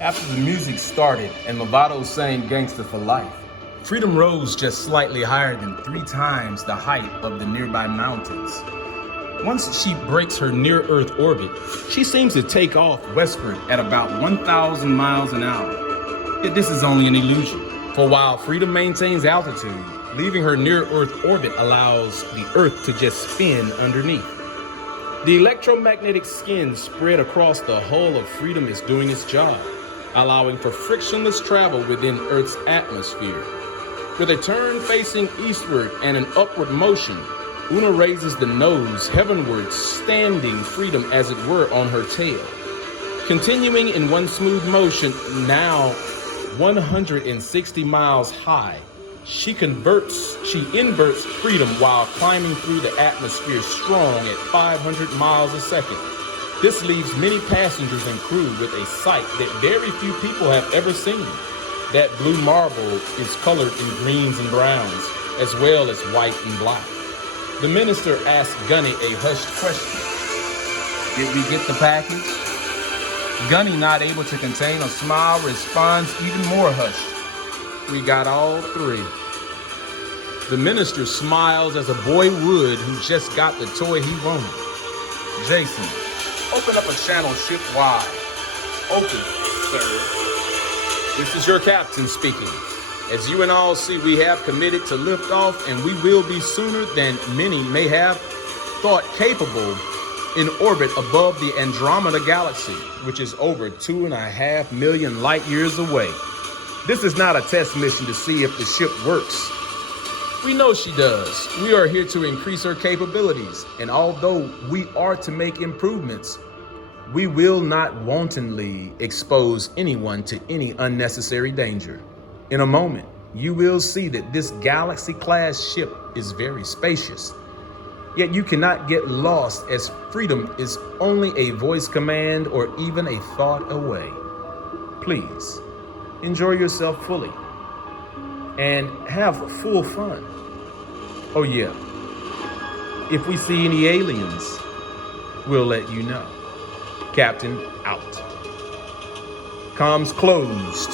After the music started and Lovato sang Gangsta for Life, Freedom rose just slightly higher than 3 times the height of the nearby mountains. Once she breaks her near-Earth orbit, she seems to take off westward at about 1,000 miles an hour. Yet this is only an illusion, for while Freedom maintains altitude, leaving her near-Earth orbit allows the Earth to just spin underneath. The electromagnetic skin spread across the hull of Freedom is doing its job, allowing for frictionless travel within Earth's atmosphere. With a turn facing eastward and an upward motion, Una raises the nose heavenward, standing Freedom as it were on her tail. Continuing in one smooth motion, now 160 miles high, she inverts Freedom while climbing through the atmosphere strong at 500 miles a second. This leaves many passengers and crew with a sight that very few people have ever seen. That blue marble is colored in greens and browns, as well as white and black. The minister asked Gunny a hushed question. Did we get the package? Gunny, not able to contain a smile, responds even more hushed. We got all 3. The minister smiles as a boy would who just got the toy he wanted. Jason, open up a channel ship wide. Open, sir. This is your captain speaking. As you and all see, we have committed to lift off, and we will be sooner than many may have thought capable in orbit above the Andromeda Galaxy, which is over 2.5 million light years away. This is not a test mission to see if the ship works. We know she does. We are here to increase her capabilities, and although we are to make improvements, we will not wantonly expose anyone to any unnecessary danger. In a moment, you will see that this Galaxy-class ship is very spacious. Yet you cannot get lost, as Freedom is only a voice command or even a thought away. Please, enjoy yourself fully and have full fun. Oh yeah, if we see any aliens, we'll let you know. Captain out. Comms closed,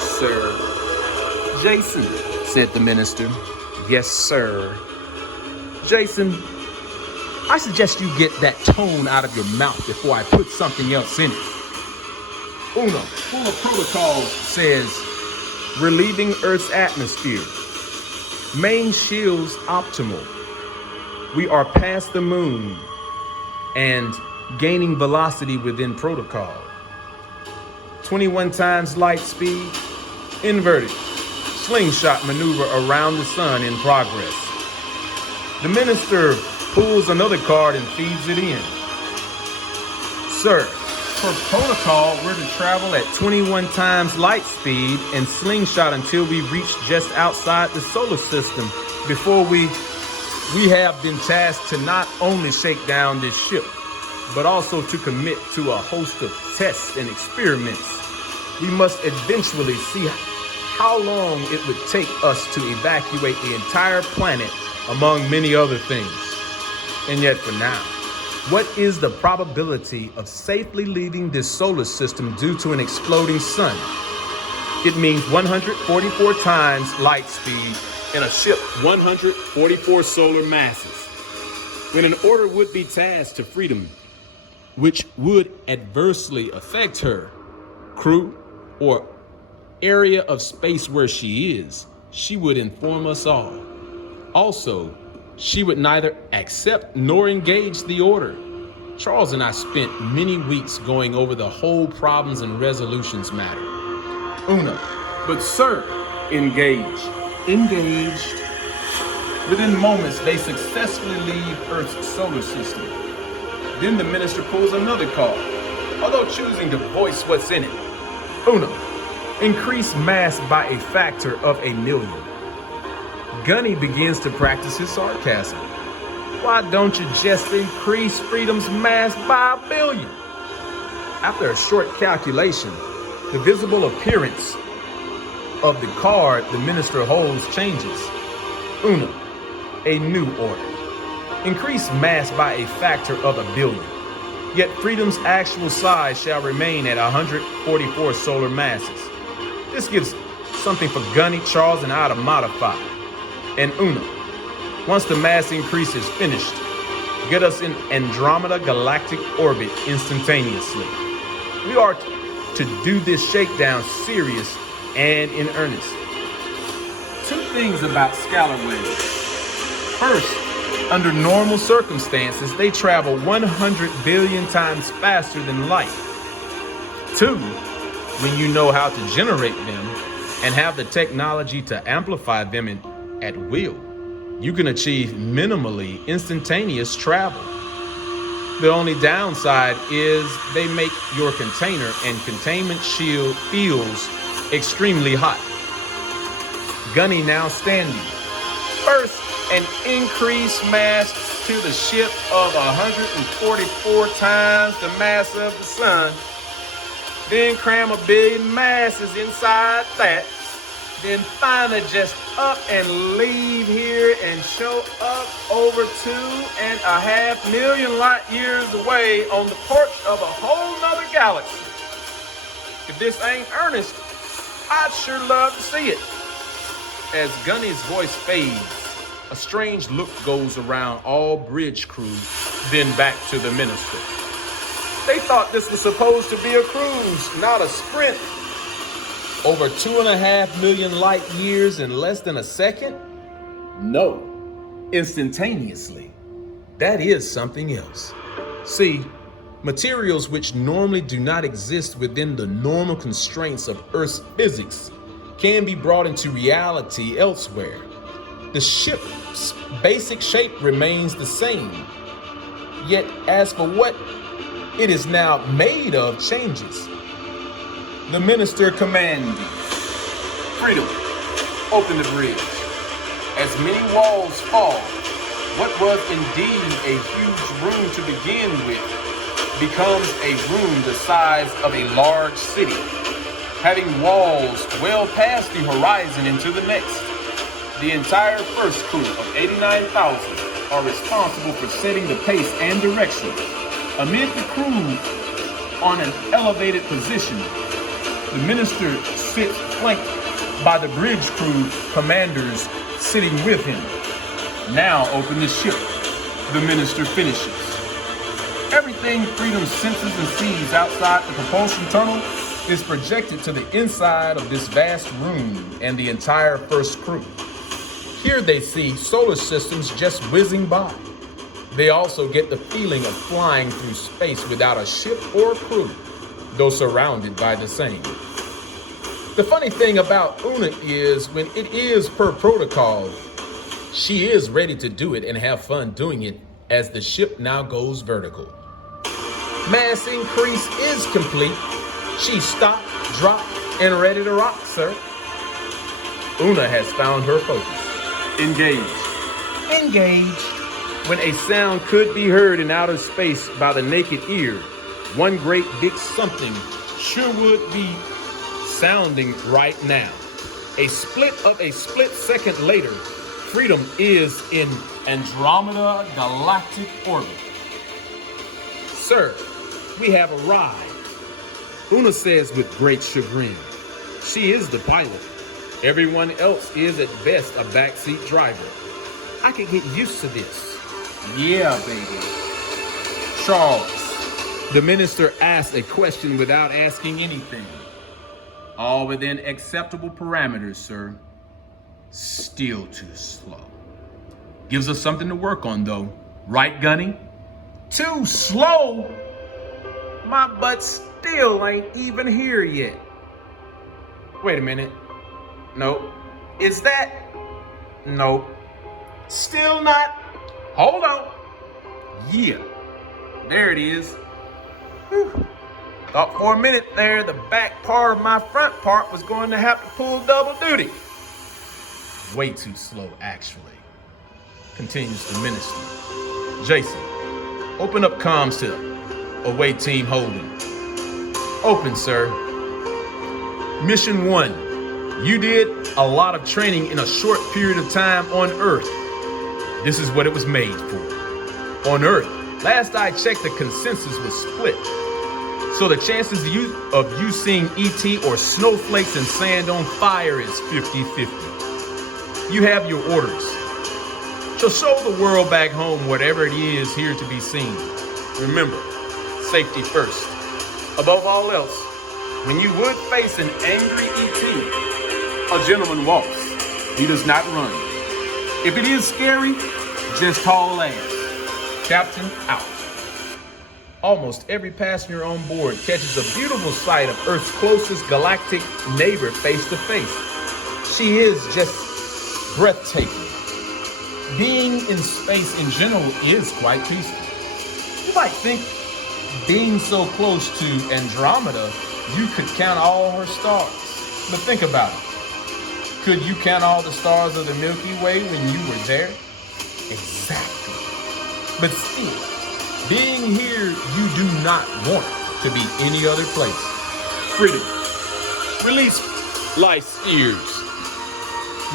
sir. Jason, said the minister. Yes, sir. Jason, I suggest you get that tone out of your mouth before I put something else in it. Una, full of protocols, says, relieving Earth's atmosphere. Main shields optimal. We are past the moon and gaining velocity within protocol. 21 times light speed, inverted slingshot maneuver around the sun in progress. The minister pulls another card and feeds it in. Sir, per protocol, we're to travel at 21 times light speed and slingshot until we reach just outside the solar system before we have been tasked to not only shake down this ship, but also to commit to a host of tests and experiments. We must eventually see how long it would take us to evacuate the entire planet, among many other things. And yet for now, what is the probability of safely leaving this solar system due to an exploding sun? It means 144 times light speed and a ship 144 solar masses. When an order would be tasked to Freedom, which would adversely affect her crew or area of space where she is, she would inform us all. Also, she would neither accept nor engage the order. Charles and I spent many weeks going over the whole problems and resolutions matter. Una, but sir, engaged. Within moments, they successfully leave Earth's solar system. Then the minister pulls another card, although choosing to voice what's in it. Una, increase mass by a factor of 1,000,000. Gunny begins to practice his sarcasm. Why don't you just increase Freedom's mass by 1,000,000,000? After a short calculation, the visible appearance of the card the minister holds changes. Una, a new order. Increase mass by a factor of 1,000,000,000. Yet Freedom's actual size shall remain at 144 solar masses. This gives something for Gunny, Charles, and I to modify. And Una, once the mass increase is finished, get us in Andromeda galactic orbit instantaneously. We are to do this shakedown serious and in earnest. Two things about scalar waves. First, under normal circumstances, they travel 100 billion times faster than light. Two, when you know how to generate them and have the technology to amplify them at will, you can achieve minimally instantaneous travel. The only downside is they make your container and containment shield fields extremely hot. Gunny now standing. First, an increased mass to the ship of 144 times the mass of the sun. Then cram 1 billion masses inside that. Then finally just up and leave here and show up over 2.5 million light years away on the porch of a whole nother galaxy. If this ain't earnest, I'd sure love to see it. As Gunny's voice fades, a strange look goes around all bridge crew, then back to the minister. They thought this was supposed to be a cruise, not a sprint. Over 2.5 million light years in less than a second? No, instantaneously. That is something else. See, materials which normally do not exist within the normal constraints of Earth's physics can be brought into reality elsewhere. The ship's basic shape remains the same, yet as for what it is now made of changes. The minister commanding, Freedom, open the bridge. As many walls fall, what was indeed a huge room to begin with becomes a room the size of a large city, having walls well past the horizon into the next. The entire first crew of 89,000 are responsible for setting the pace and direction. Amid the crew on an elevated position, the minister sits flanked by the bridge crew commanders sitting with him. Now open the ship. The minister finishes. Everything Freedom senses and sees outside the propulsion tunnel is projected to the inside of this vast room and the entire first crew. Here they see solar systems just whizzing by. They also get the feeling of flying through space without a ship or crew, though surrounded by the same. The funny thing about Una is when it is per protocol, she is ready to do it and have fun doing it as the ship now goes vertical. Mass increase is complete. She stopped, dropped, and ready to rock, sir. Una has found her focus. Engaged. Engaged. When a sound could be heard in outer space by the naked ear, one great big something sure would be sounding right now. A split second later, Freedom is in Andromeda galactic orbit. Sir, we have arrived. Una says with great chagrin. She is the pilot. Everyone else is at best a backseat driver. I can get used to this. Yeah, baby. Charles, the minister asked a question without asking anything. All within acceptable parameters, sir. Still too slow. Gives us something to work on, though. Right, Gunny? Too slow? My butt still ain't even here yet. Wait a minute. Nope. Is that? Nope. Still not? Hold on. Yeah. There it is. Whew. Thought for a minute there the back part of my front part was going to have to pull double duty. Way too slow, actually. Continues the minister. Jason, open up comms to away team holding. Open, sir. Mission 1. You did a lot of training in a short period of time on Earth. This is what it was made for. On Earth, Last I checked, the consensus was split. So the chances of you seeing ET or snowflakes and sand on fire is 50-50. You have your orders. So show the world back home whatever it is here to be seen. Remember, safety first. Above all else, when you would face an angry ET, a gentleman walks. He does not run. If it is scary, just haul ass. Captain out. Almost every passenger on board catches a beautiful sight of Earth's closest galactic neighbor face to face. She is just breathtaking. Being in space in general is quite peaceful. You might think being so close to Andromeda, you could count all her stars. But think about it. Could you count all the stars of the Milky Way when you were there? Exactly. But still, being here, you do not want to be any other place. Freedom. Release life spheres.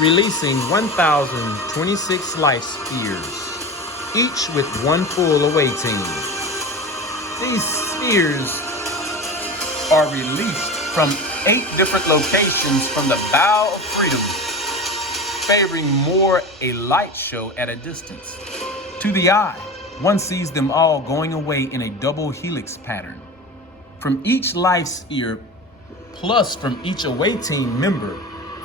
Releasing 1,026 life spheres, each with one full away team. These spheres are released from 8 different locations from the bow of freedom, favoring more a light show at a distance. To the eye, one sees them all going away in a double helix pattern. From each life sphere, plus from each away team member,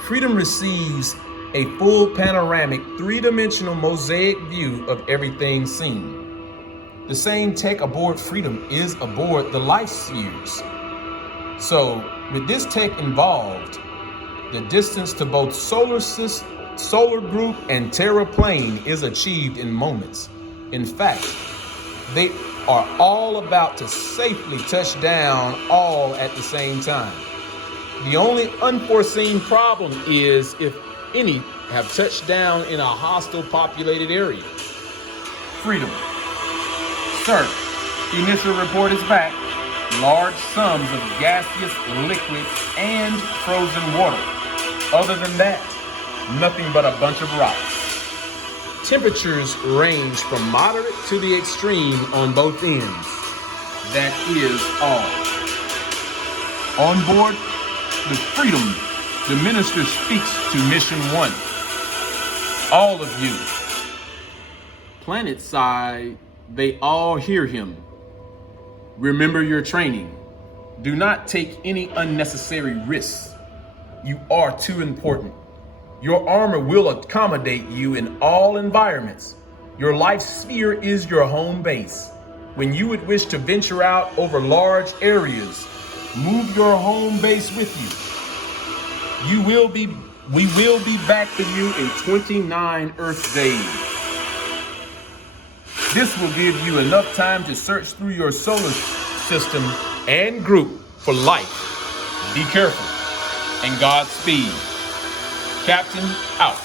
Freedom receives a full panoramic 3-dimensional mosaic view of everything seen. The same tech aboard Freedom is aboard the life spheres. So, with this tech involved, the distance to both solar group and Terra plane is achieved in moments. In fact, they are all about to safely touch down all at the same time. The only unforeseen problem is if any have touched down in a hostile populated area. Freedom. Sir, initial report is back. Large sums of gaseous liquids and frozen water. Other than that, nothing but a bunch of rocks. Temperatures range from moderate to the extreme on both ends. That is all. On board the Freedom, the minister speaks to Mission 1. All of you. Planet side, they all hear him. Remember your training. Do not take any unnecessary risks. You are too important. Your armor will accommodate you in all environments. Your life sphere is your home base. When you would wish to venture out over large areas, move your home base with you. We will be back with you in 29 Earth days. This will give you enough time to search through your solar system and group for life. Be careful and Godspeed. Captain out.